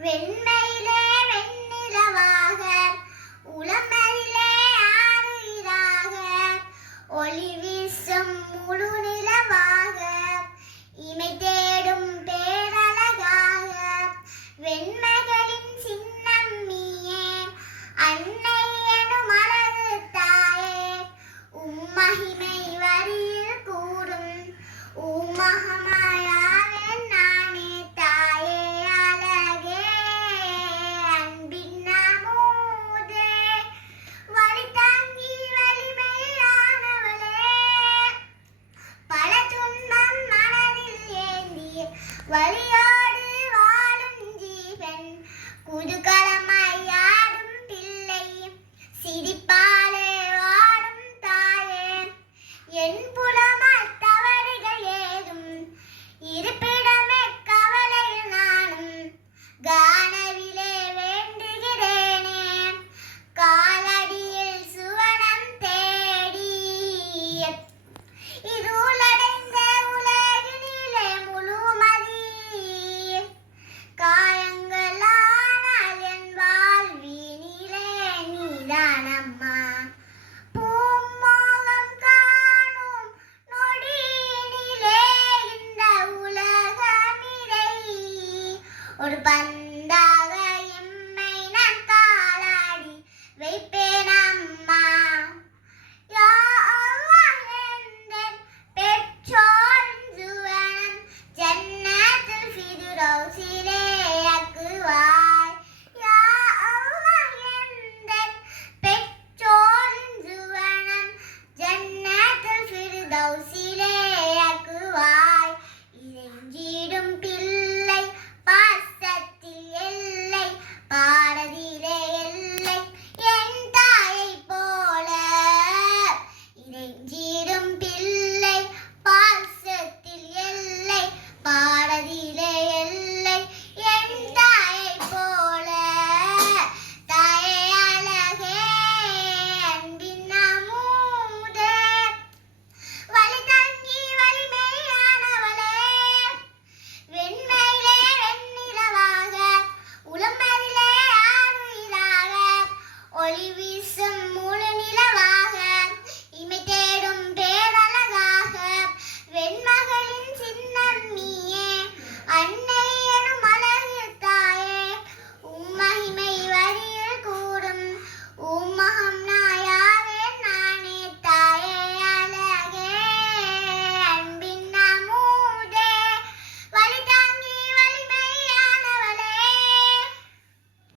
வெண்மையிலே வெண்ணிலவாக உளமதிலே ஆறுயிராக ஒளி வீசும் முழு நிலவாக இமை தேடும் பேரழகாக வெண்மைகளின் சின்னம் நீயே அன்னை எனும் அழகு தாயே உம்மகிமை வரியில் கூடும் உம்மகமாயாவேன் நானே தாயே அழகே அன்பின் அமுதே வழி தாங்கி வலிமையானவளே பல துன்பம் மனதில் ஏந்தி வலியோடு வாழும் ஜீவன் குதூகலமாய் ஆடும் பிள்ளை சிரிப்பாலே வாடும் தாயே என் புலமாய் தவறுகள் ஏதும் இருப்பிடமே கவலையில் நானும் கானவிலே வேண்டுகிறேனே காலடியில் சுவனம் தேடி இருளடைந்த உலகினிலே முழுமதி காயங்களானால் என் வாழ்வினிலே நீதானம்மா பூமோகம் காணும் நொடியினிலே இந்த உலகமிதை ஒரு